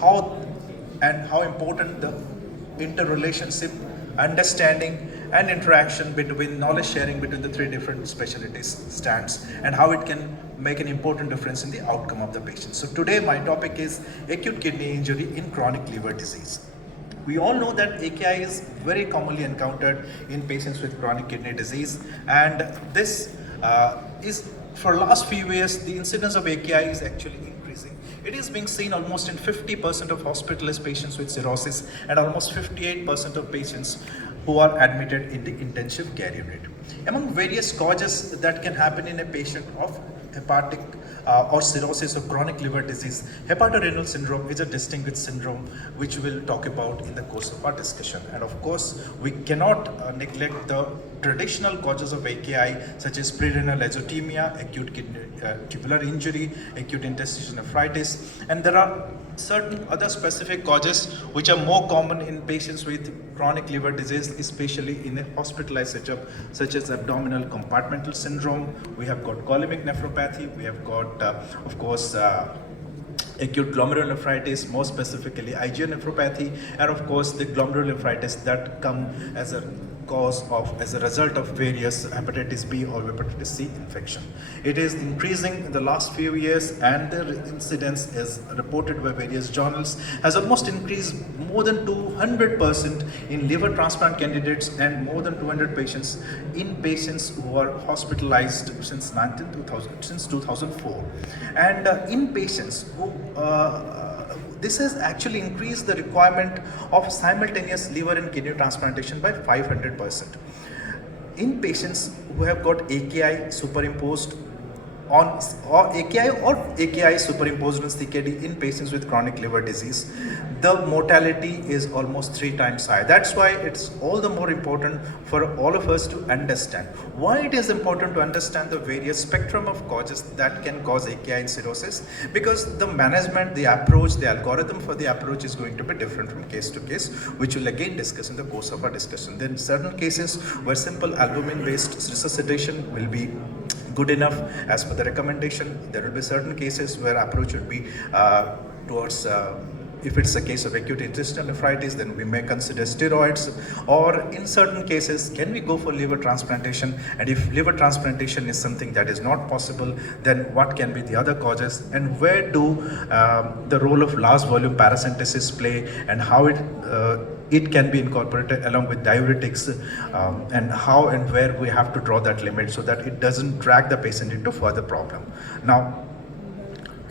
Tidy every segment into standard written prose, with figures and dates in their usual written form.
how how important the interrelationship, understanding and interaction between knowledge sharing between the three different specialties stands, and how it can make an important difference in the outcome of the patient. So today my topic is acute kidney injury in chronic liver disease. We all know that AKI is very commonly encountered in patients with chronic kidney disease, and this is for last few years the incidence of AKI is actually increasing. It is being seen almost in 50% of hospitalized patients with cirrhosis and almost 58% of patients who are admitted in the intensive care unit. Among various causes that can happen in a patient of hepatic or cirrhosis or chronic liver disease, hepatorenal syndrome is a distinguished syndrome which we'll talk about in the course of our discussion. And of course, we cannot neglect the traditional causes of AKI such as prerenal azotemia, acute kidney tubular injury, acute interstitial nephritis, and there are certain other specific causes which are more common in patients with chronic liver disease, especially in a hospitalized setup, such as abdominal compartmental syndrome. We have got cholemic nephropathy. We have got, of course, acute glomerulonephritis, more specifically IgA nephropathy, and of course the glomerulonephritis that come as a as a result of various hepatitis B or hepatitis C infection. It is increasing in the last few years, and the incidence is reported by various journals has almost increased more than 200% in liver transplant candidates and more than 200 patients in patients who are hospitalized since 2004, and in patients who this has actually increased the requirement of simultaneous liver and kidney transplantation by 500%. In patients who have got AKI superimposed on AKI superimposed on CKD in patients with chronic liver disease, the mortality is almost 3 times higher. That's why it's all the more important for all of us to understand why it is important to understand the various spectrum of causes that can cause AKI in cirrhosis, because the management, the approach, the algorithm for the approach is going to be different from case to case, which we'll again discuss in the course of our discussion. Then certain cases where simple albumin based resuscitation will be good enough as per the recommendation. There will be certain cases where approach would be towards if it's a case of acute intestinal nephritis, then we may consider steroids, or in certain cases can we go for liver transplantation, and if liver transplantation is something that is not possible, then what can be the other causes, and where do the role of large volume paracentesis play, and how it can be incorporated along with diuretics, and how and where we have to draw that limit so that it doesn't drag the patient into further problem. Now,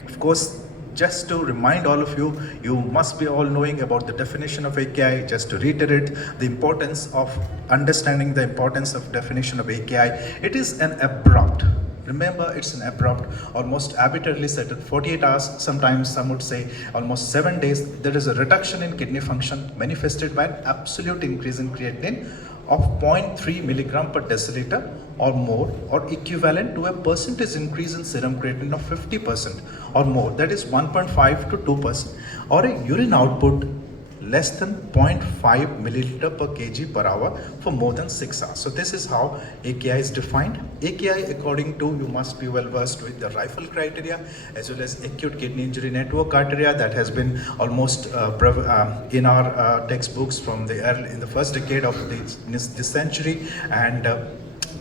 of course, just to remind all of you, you must be all knowing about the definition of AKI. Just to reiterate the importance of understanding the importance of definition of AKI, it is an abrupt, remember, it's an abrupt, almost arbitrarily set at 48 hours, sometimes some would say almost 7 days, there is a reduction in kidney function manifested by an absolute increase in creatinine of 0.3 milligram per deciliter or more, or equivalent to a percentage increase in serum creatinine of 50% or more, that is 1.5 to 2%, or a urine output less than 0.5 milliliter per kg per hour for more than 6 hours. So this is how AKI is defined. AKI, according to, you must be well versed with the Rifle criteria as well as acute kidney injury network criteria that has been almost in our textbooks from the early, in the first decade of this century, and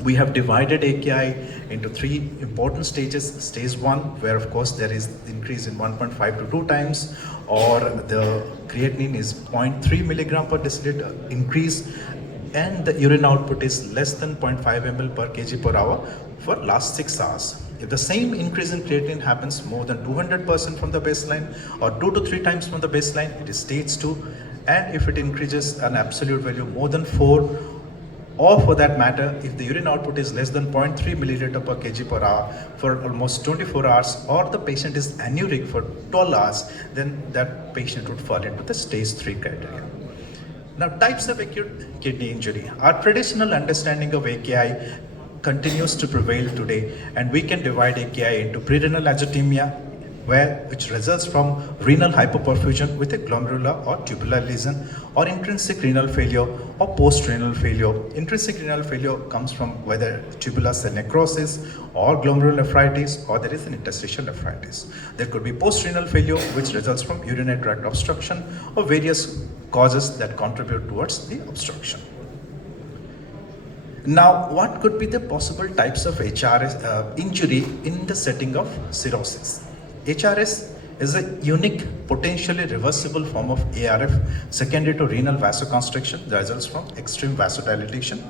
we have divided AKI into 3 important stages. Stage 1, where of course there is increase in 1.5 to 2 times, or the creatinine is 0.3 milligram per deciliter increase, and the urine output is less than 0.5 ml per kg per hour for last 6 hours. If the same increase in creatinine happens more than 200% from the baseline or 2 to 3 times from the baseline, it is stage 2. And if it increases an absolute value more than 4, or for that matter, if the urine output is less than 0.3 milliliter per kg per hour for almost 24 hours, or the patient is anuric for 12 hours, then that patient would fall into the stage 3 criteria. Now, types of acute kidney injury. Our traditional understanding of AKI continues to prevail today, and we can divide AKI into prerenal azotemia, which results from renal hypoperfusion with a glomerular or tubular lesion, or intrinsic renal failure or post-renal failure. Intrinsic renal failure comes from whether tubular cell necrosis or glomerulonephritis, or there is an interstitial nephritis. There could be post-renal failure which results from urinary tract obstruction or various causes that contribute towards the obstruction. Now, what could be the possible types of HRS injury in the setting of cirrhosis? HRS is a unique, potentially reversible form of ARF secondary to renal vasoconstriction that results from extreme vasodilation.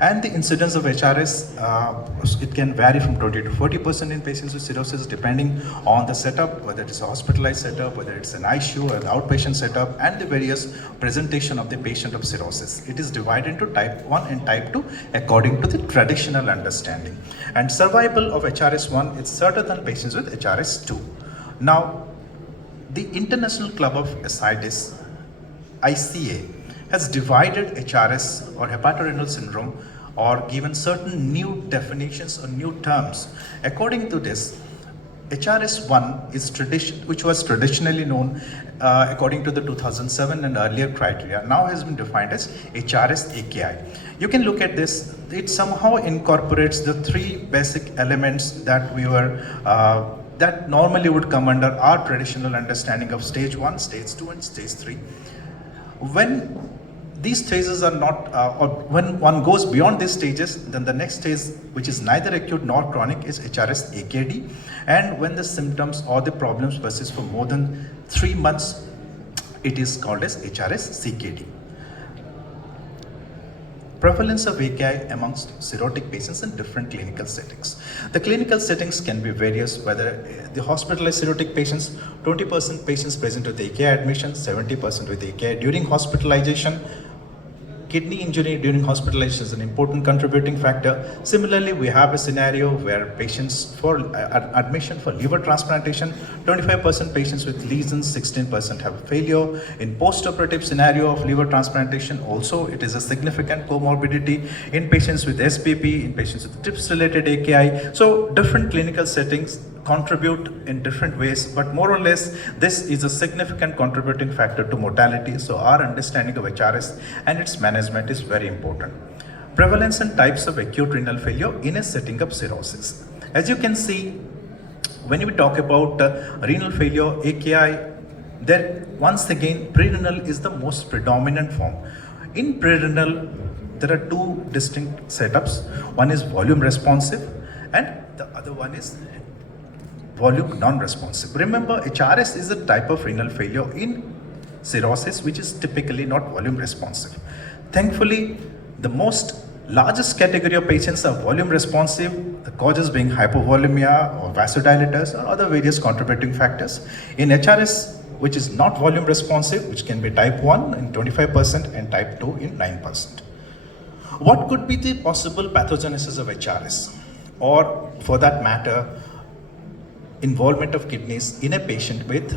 And the incidence of HRS, it can vary from 20 to 40% in patients with cirrhosis depending on the setup, whether it's a hospitalized setup, whether it's an ICU or an outpatient setup, and the various presentation of the patient of cirrhosis. It is divided into type 1 and type 2 according to the traditional understanding. And survival of HRS1 is certain than patients with HRS2. Now, the International Club of Ascites, ICA, has divided HRS or hepatorenal syndrome or given certain new definitions or new terms. According to this, HRS1 is which was traditionally known according to the 2007 and earlier criteria, now has been defined as HRS-AKI. You can look at this, it somehow incorporates the three basic elements that we were that normally would come under our traditional understanding of stage 1, stage 2 and stage 3. When these stages are not, or when one goes beyond these stages, then the next stage, which is neither acute nor chronic, is HRS-AKD. And when the symptoms or the problems persist for more than 3 months, it is called as HRS-CKD. Prevalence of AKI amongst cirrhotic patients in different clinical settings. The clinical settings can be various, whether the hospitalized cirrhotic patients, 20% patients present with AKI admission, 70% with AKI during hospitalization. Kidney injury during hospitalization is an important contributing factor. Similarly, we have a scenario where patients for admission for liver transplantation, 25% patients with lesions, 16% have failure. In post-operative scenario of liver transplantation, also it is a significant comorbidity in patients with SPP, in patients with TRIPS-related AKI. So different clinical settings contribute in different ways, but more or less this is a significant contributing factor to mortality. So our understanding of HRS and its management is very important. Prevalence and types of acute renal failure in a setting of cirrhosis. As you can see, when we talk about renal failure, AKI, there once again prerenal is the most predominant form. In prerenal, there are two distinct setups. One is volume responsive and the other one is volume non-responsive. Remember, HRS is a type of renal failure in cirrhosis which is typically not volume responsive. Thankfully, the largest category of patients are volume responsive, the causes being hypovolemia or vasodilators or other various contributing factors. In HRS, which is not volume responsive, which can be type 1 in 25% and type 2 in 9%. What could be the possible pathogenesis of HRS? Or for that matter, involvement of kidneys in a patient with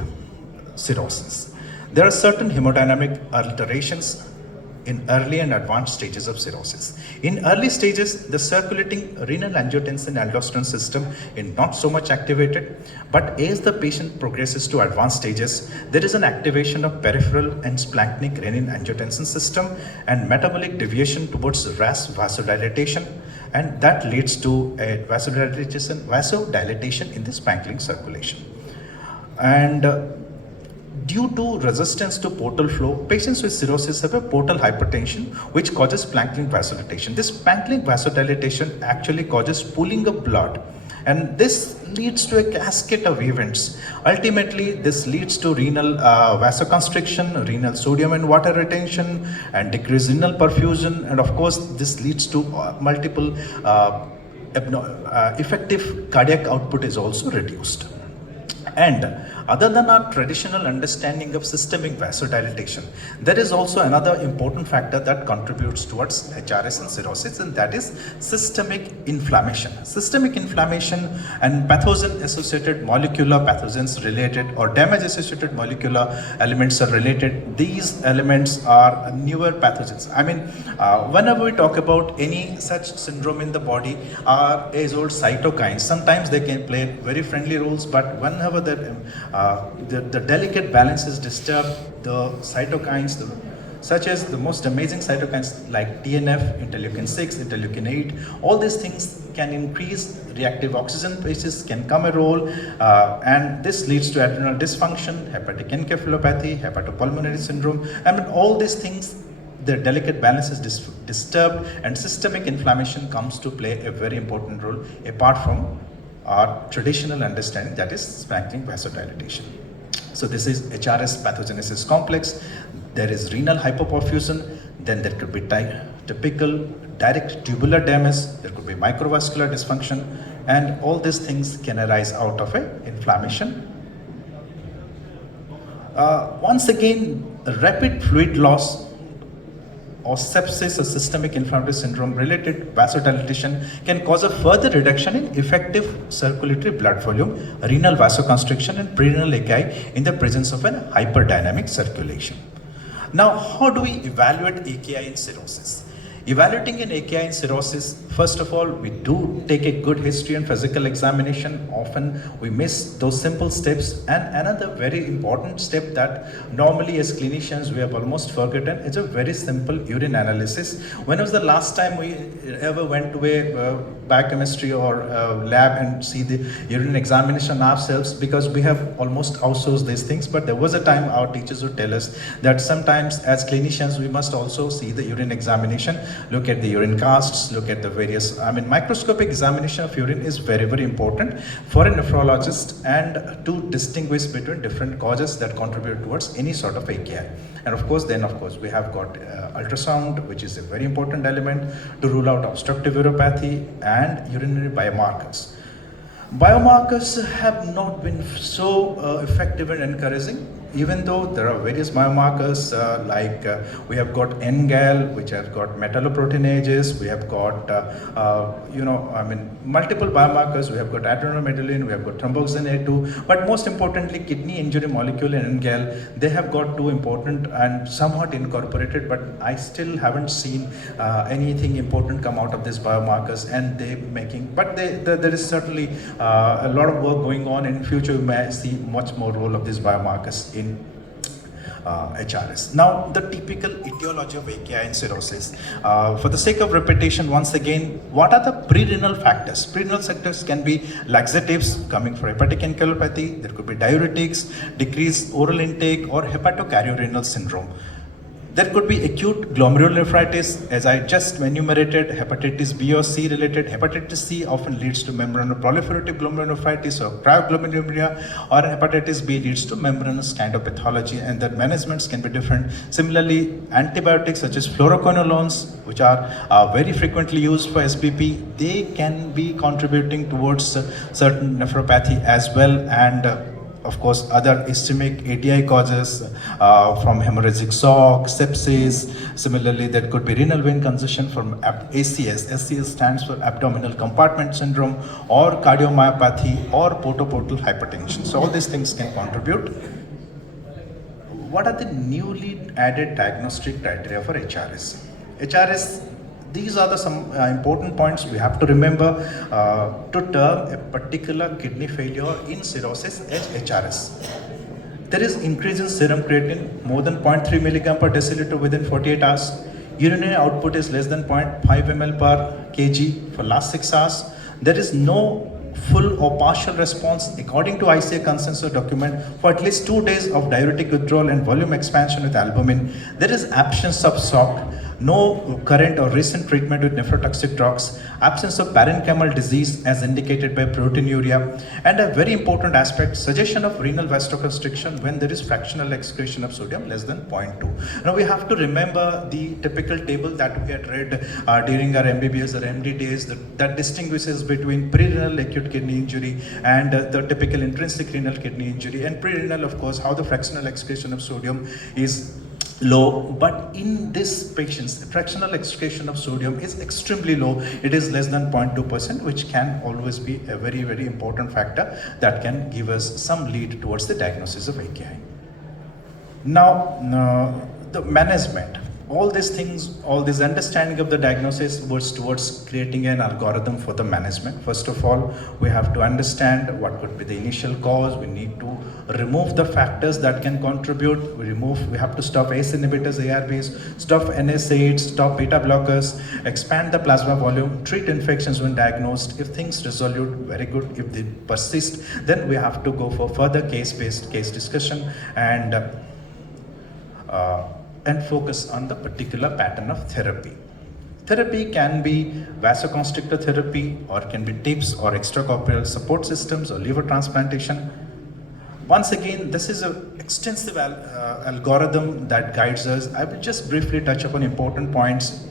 cirrhosis. There are certain hemodynamic alterations in early and advanced stages of cirrhosis. In early stages, the circulating renal angiotensin aldosterone system is not so much activated, but as the patient progresses to advanced stages, there is an activation of peripheral and splanchnic renin-angiotensin system and metabolic deviation towards RAS vasodilatation, and that leads to a vasodilatation in the splanchnic circulation. And due to resistance to portal flow, patients with cirrhosis have a portal hypertension which causes splanchnic vasodilatation. This splanchnic vasodilatation actually causes pooling of blood, and this leads to a cascade of events. Ultimately, this leads to renal vasoconstriction, renal sodium and water retention, and decreased renal perfusion, and of course this leads to multiple effective cardiac output is also reduced. And Other than our traditional understanding of systemic vasodilatation, there is also another important factor that contributes towards HRS and cirrhosis, and that is systemic inflammation. Systemic inflammation and pathogen associated molecular pathogens related or damage associated molecular elements are related. These elements are newer pathogens. I mean, whenever we talk about any such syndrome in the body, are age old cytokines. Sometimes they can play very friendly roles, but whenever the delicate balance is disturbed, the cytokines, such as the most amazing cytokines like TNF, interleukin 6, interleukin 8, all these things can increase reactive oxygen species, can come a role, and this leads to adrenal dysfunction, hepatic encephalopathy, hepatopulmonary syndrome. I mean, all these things, the delicate balance is disturbed, and systemic inflammation comes to play a very important role apart from our traditional understanding, that is spanking vasodilatation. So this is HRS pathogenesis complex. There is renal hypoperfusion, then there could be typical direct tubular damage, there could be microvascular dysfunction, and all these things can arise out of a inflammation. Once again, rapid fluid loss or sepsis or systemic inflammatory syndrome related vasodilatation can cause a further reduction in effective circulatory blood volume, renal vasoconstriction, and prerenal AKI in the presence of an hyperdynamic circulation. Now, how do we evaluate AKI in cirrhosis? Evaluating an AKI in cirrhosis, first of all, we do take a good history and physical examination. Often we miss those simple steps, and another very important step that normally as clinicians we have almost forgotten is a very simple urine analysis. When was the last time we ever went to a biochemistry or lab and see the urine examination ourselves? Because we have almost outsourced these things, but there was a time our teachers would tell us that sometimes as clinicians we must also see the urine examination. Look at the urine casts, look at the various, microscopic examination of urine is very, very important for a nephrologist and to distinguish between different causes that contribute towards any sort of AKI. And of course, we have got ultrasound, which is a very important element to rule out obstructive uropathy and urinary biomarkers. Biomarkers have not been so effective and encouraging, even though there are various biomarkers we have got NGAL, which has got metalloproteinases, we have got multiple biomarkers. We have got adrenomedulin, we have got thromboxane A2, but most importantly kidney injury molecule and NGAL, they have got two important and somewhat incorporated, but I still haven't seen anything important come out of these biomarkers, and there is certainly a lot of work going on. In future we may see much more role of these biomarkers in HRS. Now, the typical etiology of AKI in cirrhosis. For the sake of repetition, once again, what are the prerenal factors? Prerenal factors can be laxatives coming from hepatic encephalopathy, there could be diuretics, decreased oral intake, or hepatocariorenal syndrome. There could be acute glomerulonephritis, as I just enumerated, hepatitis B or C related. Hepatitis C often leads to membranoproliferative glomerulonephritis or cryoglomerulonuria, or hepatitis B leads to membranous kind of pathology, and the managements can be different. Similarly, antibiotics such as fluoroquinolones, which are very frequently used for SBP, they can be contributing towards certain nephropathy as well, and of course, other ischemic ATI causes from hemorrhagic shock, sepsis. Similarly, there could be renal vein congestion from ACS. ACS stands for abdominal compartment syndrome, or cardiomyopathy, or portoportal hypertension. So all these things can contribute. What are the newly added diagnostic criteria for HRS? HRS, these are some important points we have to remember to term a particular kidney failure in cirrhosis as HRS. There is increase in serum creatinine more than 0.3 milligram per deciliter within 48 hours. Urinary output is less than 0.5 ml per kg for last 6 hours. There is no full or partial response according to ICA consensus document for at least 2 days of diuretic withdrawal and volume expansion with albumin. There is absence of shock. no current or recent treatment with nephrotoxic drugs, absence of parenchymal disease as indicated by proteinuria, and a very important aspect, suggestion of renal vasoconstriction when there is fractional excretion of sodium less than 0.2. Now we have to remember the typical table that we had read during our MBBS or MD days that distinguishes between pre-renal acute kidney injury and the typical intrinsic renal kidney injury, and pre-renal, of course, how the fractional excretion of sodium is low, but in this patients fractional excretion of sodium is extremely low. It is less than 0.2%, which can always be a very, very important factor that can give us some lead towards the diagnosis of AKI. Now, the management, all these things, all this understanding of the diagnosis was towards creating an algorithm for the management. First of all, we have to understand what could be the initial cause. We need to remove the factors that can contribute. We have to stop ACE inhibitors, ARBs, stop NSAIDs, stop beta blockers, expand the plasma volume, treat infections when diagnosed. If things resolve, very good. If they persist, then we have to go for further case-based case discussion and focus on the particular pattern of therapy. Therapy can be vasoconstrictor therapy, or can be TIPS or extracorporeal support systems or liver transplantation. Once again, this is an extensive algorithm that guides us. I will just briefly touch upon important points.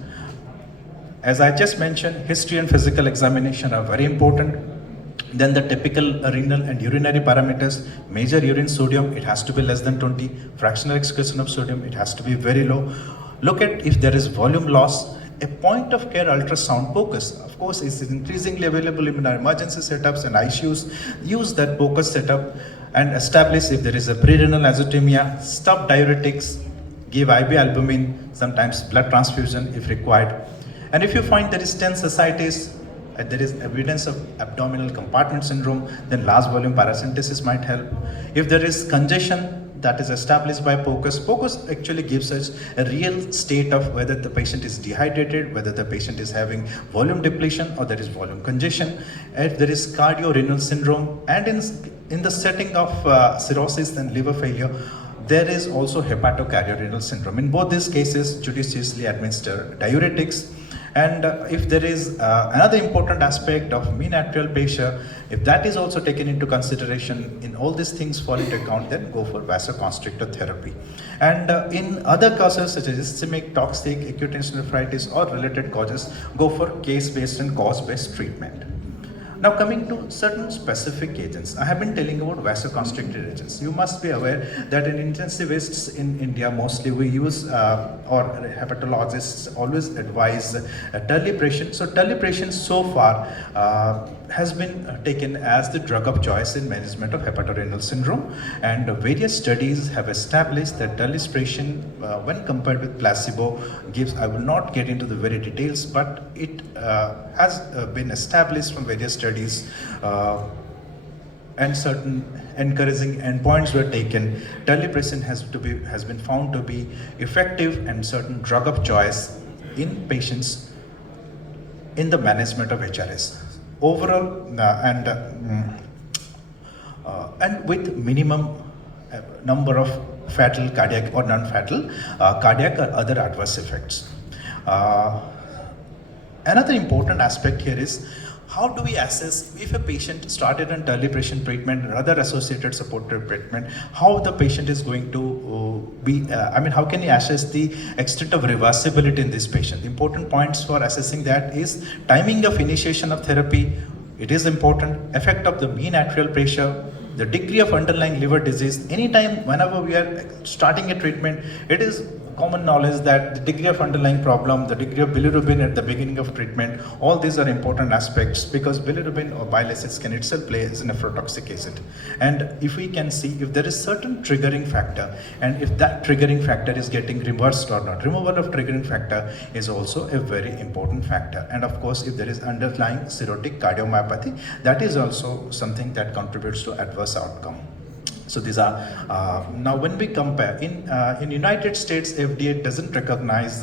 As I just mentioned, history and physical examination are very important. Then the typical renal and urinary parameters, major urine sodium, it has to be less than 20, fractional excretion of sodium, it has to be very low. Look at if there is volume loss. A point of care ultrasound POCUS, of course, is increasingly available in our emergency setups and ICUs. Use that POCUS setup and establish if there is a pre-renal azotemia, stop diuretics, give IV albumin, sometimes blood transfusion if required. And if you find there is tense ascites, there is evidence of abdominal compartment syndrome, then large volume paracentesis might help. If there is congestion that is established by POCUS actually gives us a real state of whether the patient is dehydrated, whether the patient is having volume depletion or there is volume congestion. If there is cardiorenal syndrome, and in the setting of cirrhosis and liver failure, there is also hepatocardiorenal syndrome. In both these cases, judiciously administer diuretics. And if there is another important aspect of mean arterial pressure, if that is also taken into consideration, in all these things fall into account, then go for vasoconstrictor therapy. And in other causes such as ischemic, toxic, acute encephalitis or related causes, go for case-based and cause-based treatment. Now coming to certain specific agents, I have been telling about vasoconstrictor agents. You must be aware that in intensivists in India, mostly we use or hepatologists always advise terlipressin. So terlipressin so far has been taken as the drug of choice in management of hepatorenal syndrome, and various studies have established that terlipressin when compared with placebo gives, I will not get into the very details, but it has been established from various studies and certain encouraging endpoints were taken. Terlipressin has been found to be effective and certain drug of choice in patients in the management of HRS. Overall, and with minimum number of fatal cardiac or non-fatal cardiac or other adverse effects. Another important aspect here is how do we assess if a patient started on terlipressin treatment or other associated supportive treatment, how the patient is going to be, how can you assess the extent of reversibility in this patient? The important points for assessing that is timing of initiation of therapy, it is important, effect of the mean arterial pressure, the degree of underlying liver disease. Anytime, whenever we are starting a treatment, it is common knowledge that the degree of underlying problem, the degree of bilirubin at the beginning of treatment, all these are important aspects because bilirubin or bile acids can itself play as a nephrotoxic agent. And if we can see if there is certain triggering factor and if that triggering factor is getting reversed or not, removal of triggering factor is also a very important factor. And of course, if there is underlying cirrhotic cardiomyopathy, that is also something that contributes to adverse outcome. So these are now when we compare in United States, FDA doesn't recognize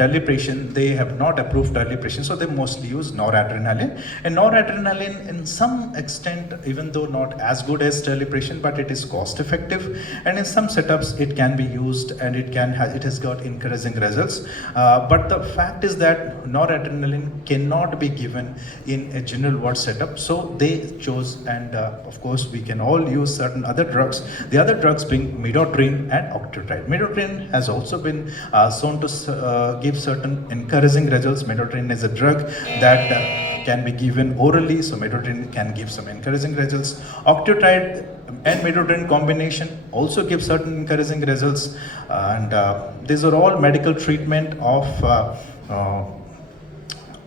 terlipressin. They have not approved terlipressin, so they mostly use noradrenaline. And noradrenaline, in some extent, even though not as good as terlipressin, but it is cost effective. And in some setups, it can be used, and it has got encouraging results. But the fact is that noradrenaline cannot be given in a general ward setup. So they chose, and of course, we can all use certain other drugs. The other drugs being midodrine and octreotide. Midodrine has also been shown to give certain encouraging results. Midodrine is a drug that can be given orally, so midodrine can give some encouraging results. Octreotide and midodrine combination also gives certain encouraging results, and these are all medical treatment of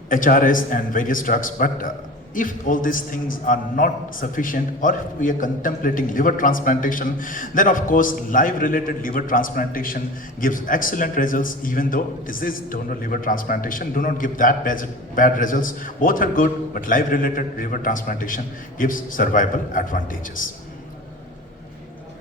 HRS and various drugs. But if all these things are not sufficient, or if we are contemplating liver transplantation, then of course live related liver transplantation gives excellent results, even though disease donor liver transplantation do not give that bad results. Both are good, but live related liver transplantation gives survival advantages.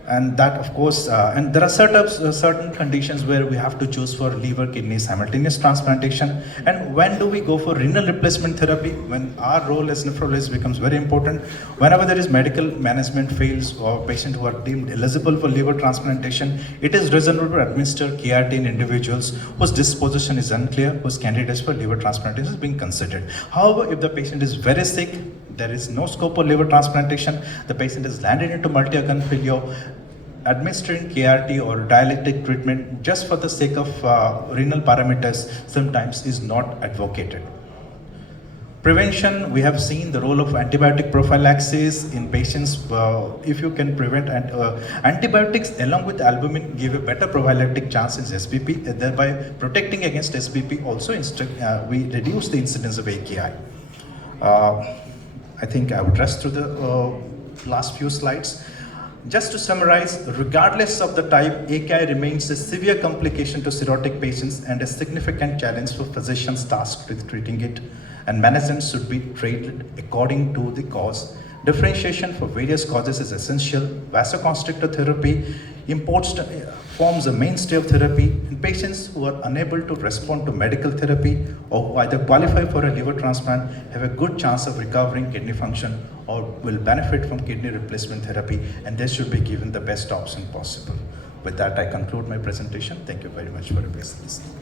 And that, of course, and there are certain conditions where we have to choose for liver kidney simultaneous transplantation. And when do we go for renal replacement therapy? When our role as nephrologists becomes very important. Whenever there is medical management fails, or patients who are deemed eligible for liver transplantation, it is reasonable to administer KRT in individuals whose disposition is unclear, whose candidates for liver transplantation is being considered. However, if the patient is very sick, there is no scope for liver transplantation, the patient is landed into multi-organ failure, administering KRT or dialytic treatment just for the sake of renal parameters sometimes is not advocated. Prevention, we have seen the role of antibiotic prophylaxis in patients. If you can prevent antibiotics along with albumin give a better prophylactic chance in SBP, thereby protecting against SBP. Also, we reduce the incidence of AKI. I think I would rest through the last few slides. Just to summarize, regardless of the type, AKI remains a severe complication to cirrhotic patients and a significant challenge for physicians tasked with treating it, and management should be treated according to the cause. Differentiation for various causes is essential. Vasoconstrictor therapy forms a mainstay of therapy, and patients who are unable to respond to medical therapy or who either qualify for a liver transplant have a good chance of recovering kidney function or will benefit from kidney replacement therapy, and they should be given the best option possible. With that, I conclude my presentation. Thank you very much for your listening.